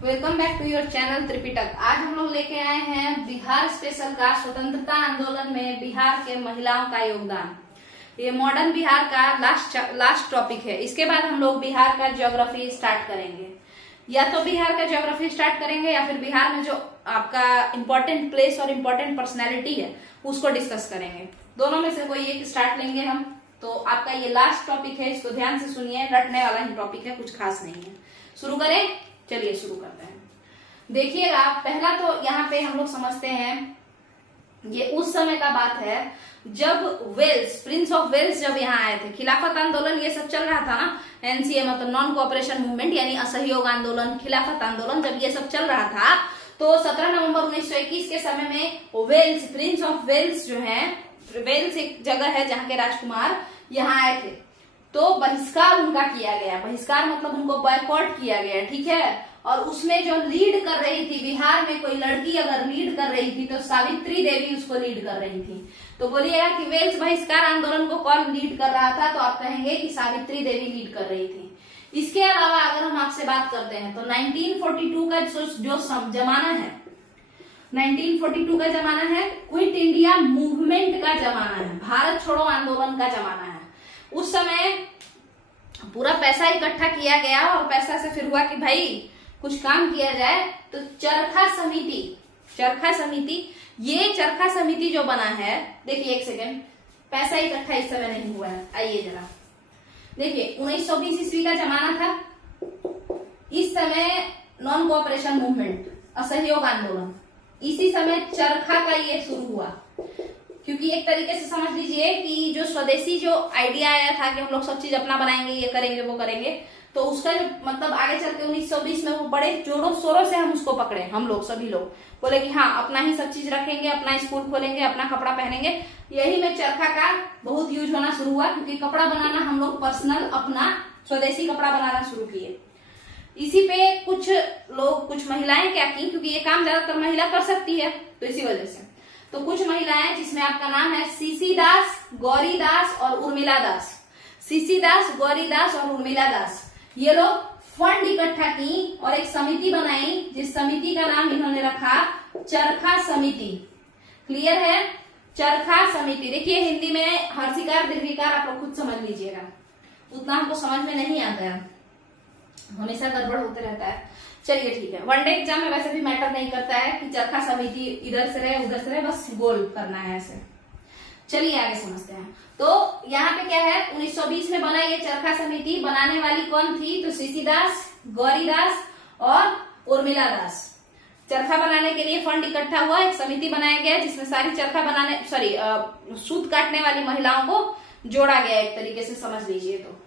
Welcome back to your channel Tripitak. आज हम लोग लेके आए हैं बिहार स्पेशल का स्वतंत्रता आंदोलन में बिहार के महिलाओं का योगदान। ये मॉडर्न बिहार का लास्ट टॉपिक है। इसके बाद हम लोग बिहार का ज्योग्राफी स्टार्ट करेंगे। या तो बिहार का ज्योग्राफी स्टार्ट करेंगे या फिर बिहार में जो आपका इम्पोर्टेंट प्लेस और इम्पोर्टेंट पर्सनैलिटी है उसको डिस्कस करेंगे। दोनों में से कोई एक स्टार्ट लेंगे हम। तो आपका ये लास्ट टॉपिक है, इसको ध्यान से सुनिए। रटने वाला ही टॉपिक है, कुछ खास नहीं है। शुरू करें, चलिए शुरू करते हैं। देखिएगा, पहला तो यहाँ पे हम लोग समझते हैं, ये उस समय का बात है जब वेल्स, प्रिंस ऑफ वेल्स जब यहाँ आए थे। खिलाफत आंदोलन ये सब चल रहा था ना, एनसीए मतलब नॉन कोऑपरेशन मूवमेंट यानी असहयोग आंदोलन, खिलाफत आंदोलन जब ये सब चल रहा था, तो 17 नवंबर 1921 के समय में वेल्स, प्रिंस ऑफ वेल्स जो है, वेल्स एक जगह है जहाँ के राजकुमार यहाँ आए थे। तो बहिष्कार उनका किया गया। बहिष्कार मतलब उनको बॉयकॉट किया गया, ठीक है। और उसमें जो लीड कर रही थी, बिहार में कोई लड़की अगर लीड कर रही थी तो सावित्री देवी उसको लीड कर रही थी। तो बोलिएगा कि वेल्स बहिष्कार आंदोलन को कौन लीड कर रहा था, तो आप कहेंगे कि सावित्री देवी लीड कर रही थी। इसके अलावा अगर हम आपसे बात करते हैं तो 1942 का जो जमाना है, 1942 का जमाना है, क्विट इंडिया मूवमेंट का जमाना है, भारत छोड़ो आंदोलन का जमाना है। उस समय पूरा पैसा इकट्ठा किया गया और पैसा से फिर हुआ कि भाई कुछ काम किया जाए। तो चरखा समिति, ये चरखा समिति जो बना है, देखिए एक सेकेंड, पैसा इकट्ठा इस समय नहीं हुआ है, आइए जरा देखिए। 1920 ईस्वी का जमाना था। इस समय नॉन कोऑपरेशन मूवमेंट, असहयोग आंदोलन, इसी समय चरखा का ये शुरू हुआ। क्योंकि एक तरीके से समझ लीजिए कि जो स्वदेशी जो आइडिया आया था कि हम लोग सब चीज अपना बनाएंगे, ये करेंगे वो करेंगे, तो उसका मतलब आगे चल के 1920 में वो बड़े जोरों शोरों से हम उसको पकड़े, हम लोग सभी लोग बोले कि हाँ अपना ही सब चीज रखेंगे, अपना स्कूल खोलेंगे, अपना कपड़ा पहनेंगे। यही में चरखा का बहुत यूज होना शुरू हुआ, क्योंकि कपड़ा बनाना हम लोग पर्सनल अपना स्वदेशी कपड़ा बनाना शुरू किए। इसी पे कुछ लोग, कुछ महिलाएं क्या की, क्योंकि ये काम ज्यादातर महिला कर सकती है, तो इसी वजह से तो कुछ महिलाएं, जिसमें आपका नाम है सीसी दास, गौरी दास और उर्मिला दास। सीसी दास, गौरी दास और उर्मिला दास, ये लोग फंड इकट्ठा की और एक समिति बनाई, जिस समिति का नाम इन्होंने रखा चरखा समिति। क्लियर है? चरखा समिति। देखिए हिंदी में हर्षिकार दीर्घिकार आप लोग खुद समझ लीजिएगा, उतना हमको समझ में नहीं आता है, हमेशा गड़बड़ होते रहता है। चलिए ठीक है, वनडे एग्जाम में वैसे भी मैटर नहीं करता है कि चरखा समिति इधर से रहे उधर से रहे, बस गोल करना है ऐसे। चलिए आगे समझते हैं। तो यहाँ पे क्या है, 1920 में बना ये चरखा समिति। बनाने वाली कौन थी, तो सीसी दास, गौरी दास और उर्मिला दास। चरखा बनाने के लिए फंड इकट्ठा हुआ, एक समिति बनाया गया जिसमें सारी चरखा बनाने सूत काटने वाली महिलाओं को जोड़ा गया, एक तरीके से समझ लीजिए। तो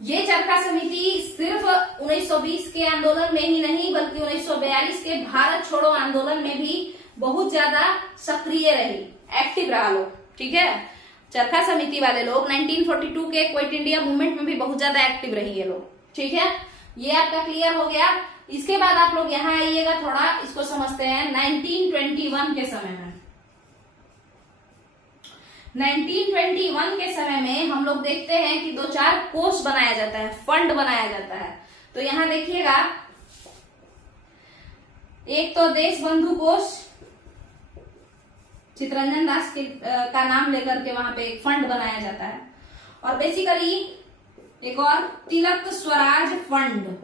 ये चरखा समिति सिर्फ 1920 के आंदोलन में ही नहीं, बल्कि 1942 के भारत छोड़ो आंदोलन में भी बहुत ज्यादा सक्रिय रही, एक्टिव रहा लोग, ठीक है। चरखा समिति वाले लोग 1942 के क्विट इंडिया मूवमेंट में भी बहुत ज्यादा एक्टिव रही है लोग, ठीक है। ये आपका क्लियर हो गया। इसके बाद आप लोग यहाँ आइएगा, थोड़ा इसको समझते हैं। 1921 के समय में, 1921 के समय में हम लोग देखते हैं कि 2-4 कोष बनाया जाता है, फंड बनाया जाता है। तो यहाँ देखिएगा, एक तो देश बंधु कोष, चितरंजन दास का नाम लेकर के वहां पे एक फंड बनाया जाता है। और बेसिकली एक और तिलक स्वराज फंड,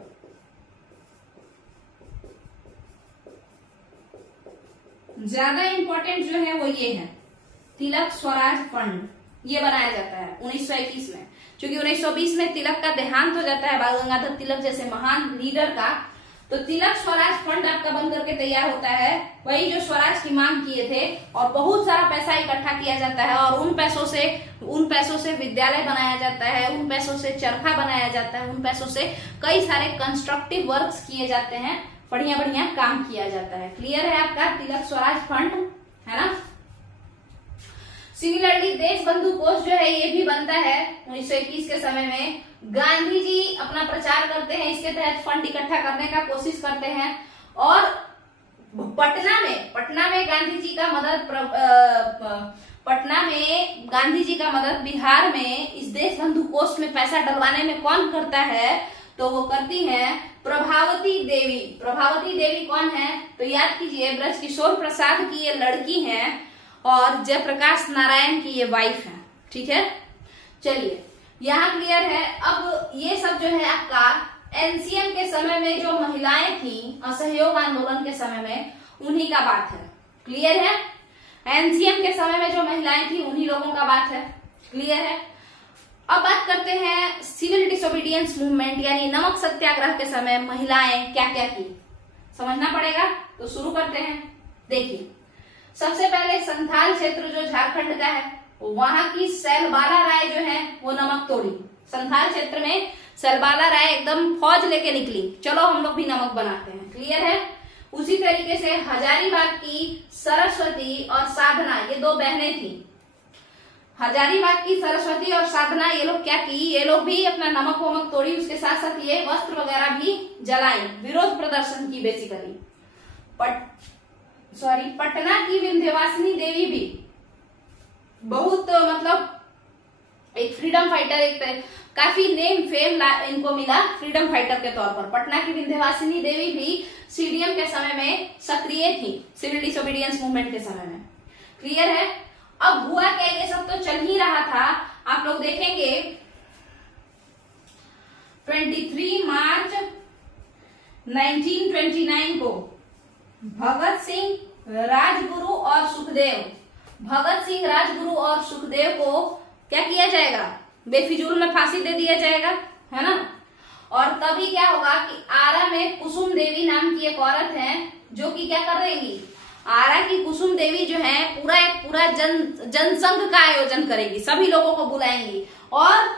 ज्यादा इंपॉर्टेंट जो है वो ये है, तिलक स्वराज फंड, ये बनाया जाता है 1921 में। क्योंकि 1920 में तिलक का देहांत हो जाता है, बाल गंगाधर तिलक जैसे महान लीडर का। तो तिलक स्वराज फंड आपका बन करके तैयार होता है, वही जो स्वराज की मांग किए थे, और बहुत सारा पैसा इकट्ठा किया जाता है। और उन पैसों से विद्यालय बनाया जाता है, उन पैसों से चरखा बनाया जाता है, उन पैसों से कई सारे कंस्ट्रक्टिव वर्क्स किए जाते हैं, बढ़िया बढ़िया काम किया जाता है। क्लियर है आपका तिलक स्वराज फंड, है ना। सिमिलरली देश बंधु कोष जो है ये भी बनता है 1921 के समय में। गांधी जी अपना प्रचार करते हैं, इसके तहत फंड इकट्ठा करने का कोशिश करते हैं। और पटना में गांधी जी का मदद, पटना में गांधी जी का मदद बिहार में इस देश बंधु कोष में पैसा डलवाने में कौन करता है, तो वो करती हैं प्रभावती देवी। प्रभावती देवी कौन है? तो याद कीजिए, ब्रजकिशोर प्रसाद की ये लड़की हैं और जयप्रकाश नारायण की ये वाइफ है। ठीक है, चलिए यहाँ क्लियर है। अब ये सब जो है आपका एनसीएम के समय में जो महिलाएं थी, असहयोग आंदोलन के समय में, उन्हीं का बात है। क्लियर है? एनसीएम के समय में जो महिलाएं थी उन्हीं लोगों का बात है। क्लियर है? अब बात करते हैं सिविल डिसोबीडियंस मूवमेंट यानी नमक सत्याग्रह के समय महिलाएं क्या क्या की, समझना पड़ेगा। तो शुरू करते हैं। देखिए, सबसे पहले संथाल क्षेत्र जो झारखंड का है, वहां की सैलबाला राय जो है वो नमक तोड़ी। संथाल क्षेत्र में सैलबाला राय एकदम फौज लेके निकली, चलो हम लोग भी नमक बनाते हैं। क्लियर है? उसी तरीके से हजारीबाग की सरस्वती और साधना, ये दो बहनें थी। हजारीबाग की सरस्वती और साधना, ये लोग क्या की, ये लोग भी अपना नमक वमक तोड़ी, उसके साथ साथ ये वस्त्र वगैरह भी जलाई, विरोध प्रदर्शन की बेसिकली। पटना की विंध्यवासिनी देवी भी बहुत मतलब एक फ्रीडम फाइटर, एक काफी नेम फेम इनको मिला फ्रीडम फाइटर के तौर पर। पटना की विंध्यवासिनी देवी भी सीडीएम के समय में सक्रिय थी, सिविल डिसोबीडियंस मूवमेंट के समय में। क्लियर है? अब हुआ क्या, ये सब तो चल ही रहा था। आप लोग देखेंगे 23 मार्च 1929 को भगत सिंह, राजगुरु और सुखदेव, भगत सिंह, राजगुरु और सुखदेव को क्या किया जाएगा, बेफिजूल में फांसी दे दिया जाएगा, है ना। और तभी क्या होगा कि आरा में कुसुम देवी नाम की एक औरत है जो कि क्या कर रहेगी, आरा की कुसुम देवी जो है पूरा जनसंघ का आयोजन करेगी, सभी लोगों को बुलाएंगी और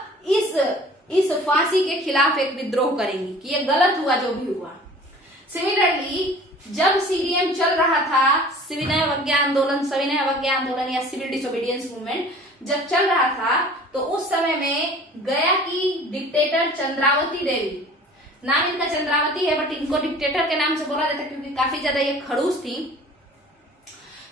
इस फांसी के खिलाफ एक विद्रोह करेंगी कि ये गलत हुआ जो भी हुआ। सिमिलरली जब सीडीएम चल रहा था, सविनय अवज्ञा आंदोलन या सिविल डिसोबीडियंस मूवमेंट जब चल रहा था, तो उस समय में गया की डिक्टेटर चंद्रावती देवी, नाम इनका चंद्रावती है बट इनको डिक्टेटर के नाम से बोला जाता है क्योंकि काफी ज्यादा ये खड़ूस थी।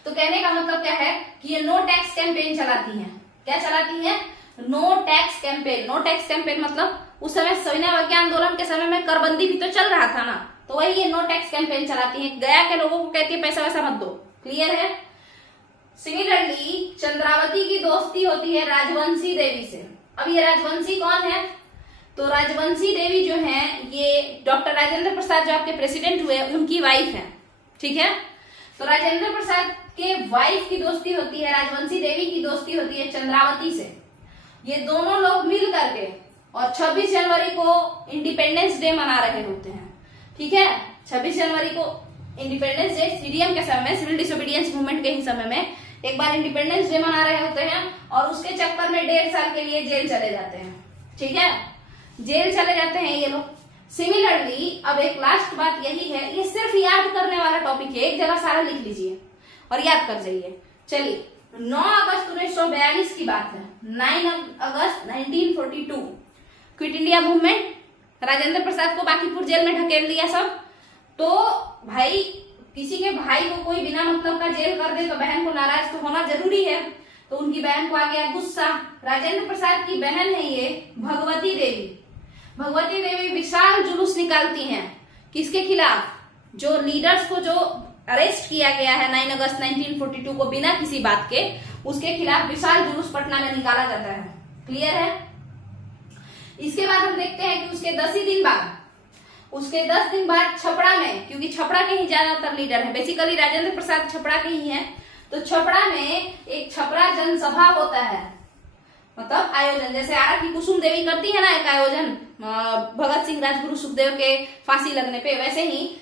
तो कहने का मतलब क्या है कि ये नो टैक्स कैंपेन चलाती हैं। क्या चलाती हैं? No tax campaign. No tax campaign मतलब उस समय सविनय अवज्ञा आंदोलन के समय में करबंदी भी तो चल रहा था ना, तो वही ये नो टैक्स कैंपेन चलाती है। गया के लोगों को कहती है पैसा वैसा मत दो। क्लियर है? सिमिलरली चंद्रावती की दोस्ती होती है राजवंशी देवी से। अब ये राजवंशी कौन है? तो राजवंशी देवी जो है ये डॉक्टर राजेंद्र प्रसाद जो आपके प्रेसिडेंट हुए उनकी वाइफ है। ठीक है? तो राजेंद्र प्रसाद के वाइफ की दोस्ती होती है, राजवंशी देवी की दोस्ती होती है चंद्रावती से। ये दोनों लोग मिल करके और 26 जनवरी को इंडिपेंडेंस डे मना रहे होते हैं। ठीक है? 26 जनवरी को इंडिपेंडेंस डे सीडीएम के समय में, सिविल डिसोबीडियंस मूवमेंट के ही समय में एक बार इंडिपेंडेंस डे मना रहे होते हैं और उसके चक्कर में 1.5 साल के लिए जेल चले जाते हैं। ठीक है? जेल चले जाते हैं ये लोग। सिमिलरली अब एक लास्ट बात यही है, ये सिर्फ याद करने वाला टॉपिक है, एक जगह सारा लिख लीजिए और याद कर जाइए। चलिए, 9 अगस्त 1942 की बात है। 9 अगस्त 1942 quit India movement, Rajendra Prasad को बांकीपुर जेल में ढकेल दिया सब। तो भाई किसी के भाई को कोई बिना मतलब का जेल कर दे तो बहन को नाराज तो होना जरूरी है। तो उनकी बहन को आ गया गुस्सा। राजेंद्र प्रसाद की बहन है ये भगवती देवी। भगवती देवी विशाल जुलूस निकालती हैं किसके खिलाफ, जो लीडर्स को जो अरेस्ट किया गया है 9 अगस्त 1942 को बिना किसी बात के, उसके खिलाफ विशाल जुलूस पटना में निकाला जाता है। क्लियर है? इसके बाद हम देखते हैं कि उसके 10 दिन बाद छपरा में, क्योंकि छपरा के ही ज्यादातर लीडर हैं, बेसिकली राजेंद्र प्रसाद छपरा के ही हैं, तो छपरा में एक छपरा जनसभा होता है, मतलब आयोजन, जैसे आरा की कुसुम देवी करती है ना एक आयोजन भगत सिंह, राजगुरु, सुखदेव के फांसी लगने पे, वैसे ही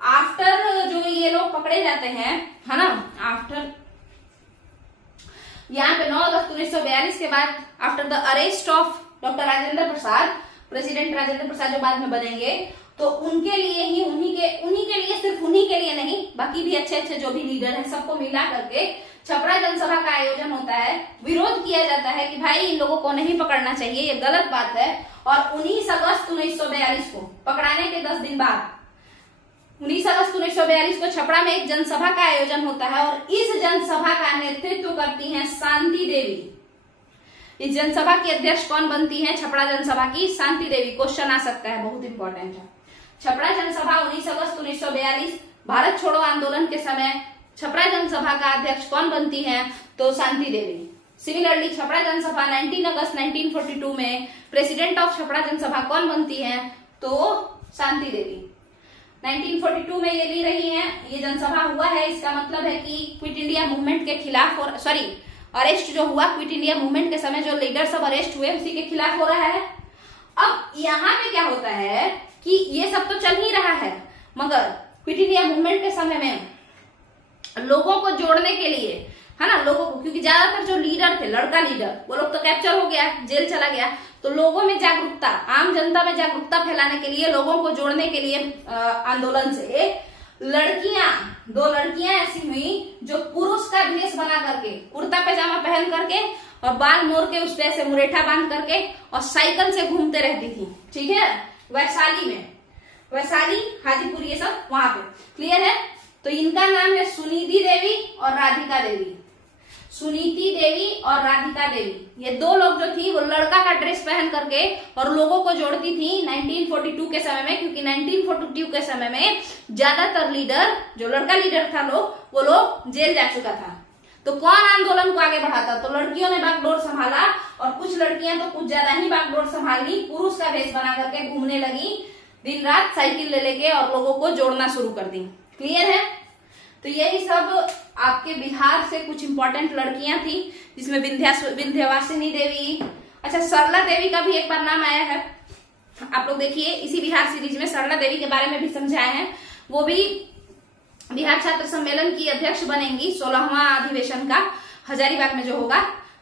आफ्टर जो ये लोग पकड़े जाते हैं, है ना, आफ्टर यहाँ पे 9 अगस्त 1942 के बाद after the arrest of doctor Rajendra Prasad, president Rajendra Prasad जो बाद में बनेंगे, तो उनके लिए ही उन्हीं के लिए, सिर्फ उन्हीं के लिए नहीं, बाकी भी अच्छे अच्छे जो भी लीडर हैं सबको मिला करके छपरा जनसभा का आयोजन होता है। विरोध किया जाता है कि भाई इन लोगों को नहीं पकड़ना चाहिए, ये गलत बात है। और 19 अगस्त 1942 को, पकड़ाने के 10 दिन बाद 19 अगस्त 1942 को छपरा में एक जनसभा का आयोजन होता है और इस जनसभा का नेतृत्व करती हैं शांति देवी। इस जनसभा की अध्यक्ष कौन बनती है? छपरा जनसभा की शांति देवी। क्वेश्चन आ सकता है, बहुत इंपॉर्टेंट है। छपरा जनसभा 19 अगस्त 1942 भारत छोड़ो आंदोलन के समय छपरा जनसभा का अध्यक्ष कौन बनती है? तो शांति देवी। सिमिलरली छपरा जनसभा 19 अगस्त 1942 में प्रेसिडेंट ऑफ छपरा जनसभा कौन बनती है? तो शांति देवी। 1942 में ये ली रही हैं, ये जनसभा हुआ है, इसका मतलब है कि क्विट इंडिया मूवमेंट के खिलाफ और अरेस्ट जो हुआ क्विट इंडिया मूवमेंट के समय जो लीडर सब अरेस्ट हुए उसी के खिलाफ हो रहा है। अब यहाँ पे क्या होता है कि ये सब तो चल ही रहा है, मगर क्विट इंडिया मूवमेंट के समय में लोगों को जोड़ने के लिए, है ना, लोगों को, क्योंकि ज्यादातर जो लीडर थे, लड़का लीडर, वो लोग तो कैप्चर हो गया, जेल चला गया, तो लोगों में जागरूकता, आम जनता में जागरूकता फैलाने के लिए, लोगों को जोड़ने के लिए आंदोलन से लड़कियां, 2 लड़कियां ऐसी हुई जो पुरुष का भेष बना करके, कुर्ता पैजामा पहन करके और बाल मोड़ के उस पे ऐसे मुरेठा बांध करके और साइकिल से घूमते रहती थी। ठीक है, वैशाली में, वैशाली, हाजीपुर, ये सब वहां पे। क्लियर है? तो इनका नाम है सुनीति देवी और राधिका देवी। सुनीति देवी और राधिका देवी, ये 2 लोग जो थी वो लड़का का ड्रेस पहन करके और लोगों को जोड़ती थी 1942 के समय में, क्योंकि 1942 के समय में ज्यादातर लीडर, जो लड़का लीडर था वो लोग जेल जा चुका था। तो कौन आंदोलन को आगे बढ़ाता? तो लड़कियों ने बागडोर संभाला और कुछ लड़कियां तो कुछ ज्यादा ही बागडोर संभाल ली, पुरुष का वेश बना करके घूमने लगी, दिन रात साइकिल ले लेके और लोगों को जोड़ना शुरू कर दी। क्लियर है? तो यही सब आपके बिहार से कुछ इंपॉर्टेंट लड़कियां थी, जिसमें विंध्यवासिनी देवी, अच्छा सरला देवी का भी एक बार नाम आया है। आप लोग देखिए, इसी बिहार सीरीज में सरला देवी के बारे में भी समझाया है। वो भी बिहार छात्र सम्मेलन की अध्यक्ष बनेंगी 16वां अधिवेशन का, हजारीबाग में जो होगा,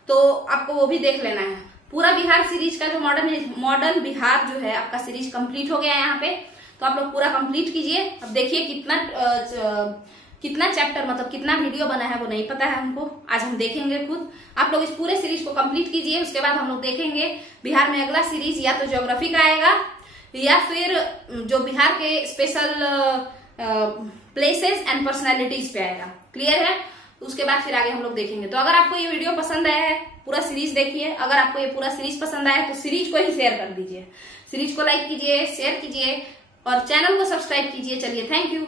तो आपको वो भी देख लेना है। पूरा बिहार सीरीज का जो मॉडर्न बिहार जो है आपका सीरीज कंप्लीट हो गया है यहाँ पे, तो आप लोग पूरा कंप्लीट कीजिए। अब देखिए कितना चैप्टर, मतलब कितना वीडियो बना है वो नहीं पता है हमको, आज हम देखेंगे खुद। आप लोग इस पूरे सीरीज को कंप्लीट कीजिए, उसके बाद हम लोग देखेंगे बिहार में अगला सीरीज या तो ज्योग्राफी का आएगा या फिर जो बिहार के स्पेशल प्लेसेस एंड पर्सनैलिटीज पे आएगा। क्लियर है? उसके बाद फिर आगे हम लोग देखेंगे। तो अगर आपको ये वीडियो पसंद आया है, पूरा सीरीज देखिए। अगर आपको ये पूरा सीरीज पसंद आया तो सीरीज को ही शेयर कर दीजिए, सीरीज को लाइक कीजिए, शेयर कीजिए और चैनल को सब्सक्राइब कीजिए। चलिए, थैंक यू।